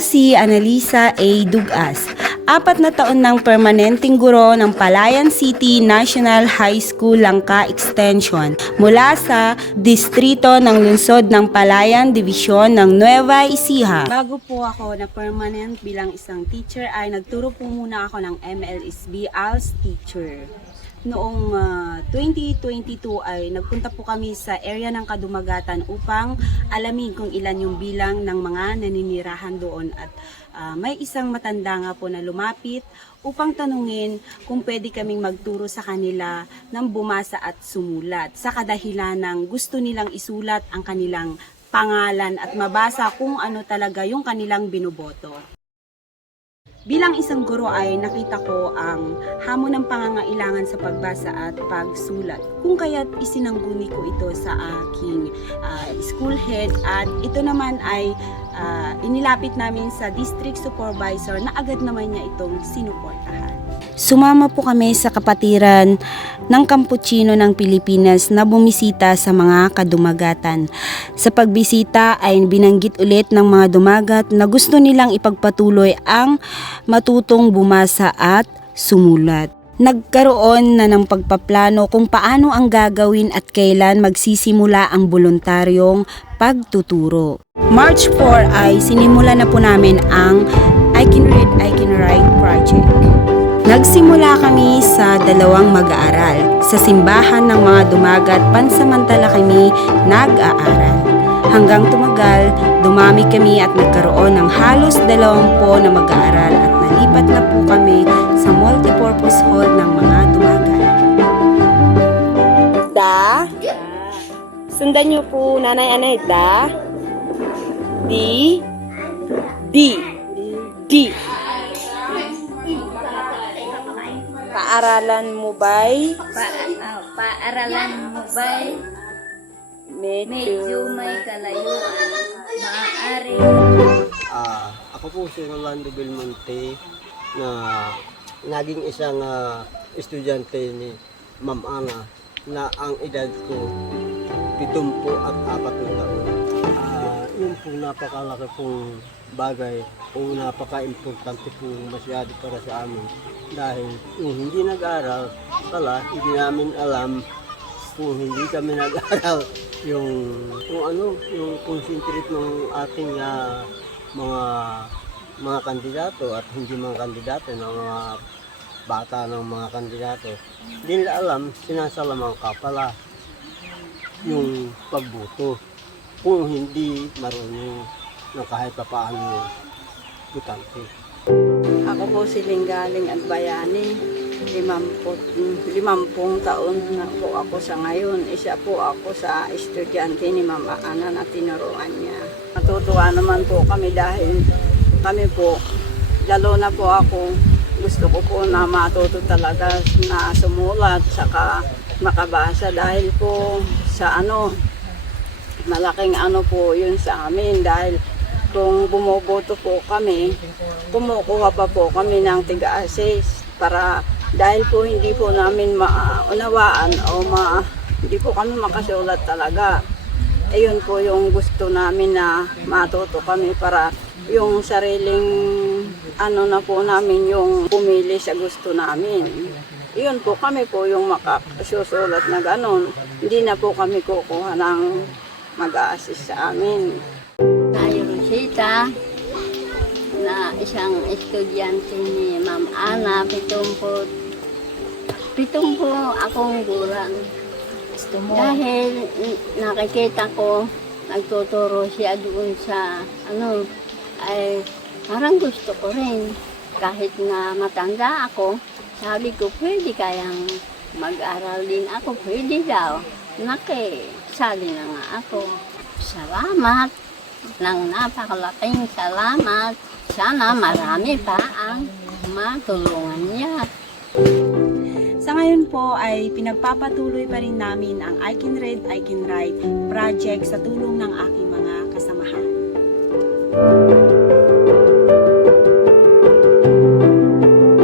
si Annalisa A. Dugas. 4 na taon ng permanenteng guro ng Palayan City National High School Langka Extension mula sa distrito ng lungsod ng Palayan, Division ng Nueva Ecija. Bago po ako na permanent bilang isang teacher ay nagturo po muna ako ng MLSB als teacher. Noong 2022 ay nagpunta po kami sa area ng Kadumagatan upang alamin kung ilan yung bilang ng mga naninirahan doon at may isang matanda nga po na lumapit upang tanungin kung pwede kaming magturo sa kanila ng bumasa at sumulat sa kadahilan ng gusto nilang isulat ang kanilang pangalan at mabasa kung ano talaga yung kanilang binoboto. Bilang isang guro ay nakita ko ang hamon ng pangangailangan sa pagbasa at pagsulat. Kung kaya't isinangguni ko ito sa aking school head at ito naman ay inilapit namin sa district supervisor na agad naman niya itong sinuportahan. Sumama po kami sa kapatiran ng Kampuchino ng Pilipinas na bumisita sa mga kadumagatan. Sa pagbisita ay binanggit ulit ng mga dumagat na gusto nilang ipagpatuloy ang matutong bumasa at sumulat. Nagkaroon na ng pagpaplano kung paano ang gagawin at kailan magsisimula ang voluntaryong pagtuturo. March 4 ay sinimula na po namin ang I Can Read, I Can Write project. Nagsimula kami sa 2 mag-aaral. Sa simbahan ng mga dumagat, pansamantala kami nag-aaral. Hanggang tumagal, dumami kami at nagkaroon ng halos 20 na mag-aaral at nalipat na po kami sa multipurpose hall ng mga dumagat. Da? Sundan niyo po nanay-anay. Da? Di? Di? Di? Paaralan mo ba'y? Paaralan mo ba'y medyo may kalayuan, maaari. Ako po si Rolando Belmonte na naging isang estudyante ni Ma'am Ana na ang edad ko 74 na taon. Yun po napakalaki pong bagay o napaka-importante po masyado para sa amin dahil yung hindi nag-aral pala hindi namin alam kung hindi kami nag-aral yung concentrate ng ating mga kandidato at hindi mga kandidato ng mga bata ng mga kandidato hindi nila alam sinasalaman ka pala yung pagboto kung hindi marunong ng kahit pa paano butante. Ako po si Linggaling at Bayani. 50 taon na po ako sa ngayon. Isa po ako sa estudyante ni Mama Ana na tinuruan niya. Natutuwa naman po kami dahil kami po, lalo na po ako, gusto ko po na matuto talaga na sumulat saka makabasa dahil po sa malaking po yun sa amin dahil kung bumoboto po kami, kumukuha pa po kami ng tiga-assist para dahil po hindi po namin maunawaan o hindi po kami makasulat talaga. Ayun po yung gusto namin na matuto kami para yung sariling na po namin yung pumili sa gusto namin. Iyon po kami po yung makasusulat na ganon. Hindi na po kami kukuha ng mag-a-assist sa amin. Tayo Rosita na isang estudyante ni Ma'am Ana, 70 akong gulang. Dahil nakikita ko, nagtuturo siya doon sa ay parang gusto ko rin. Kahit na matanda ako, sabi ko pwede kayang mag-aral din ako, pwede daw. Sali na nga ako. Salamat ng napakalaking salamat. Sana marami pa ang matulungan niya. Sa ngayon po ay pinagpapatuloy pa rin namin ang I Can Read, I Can Write project sa tulong ng aking mga kasamahan.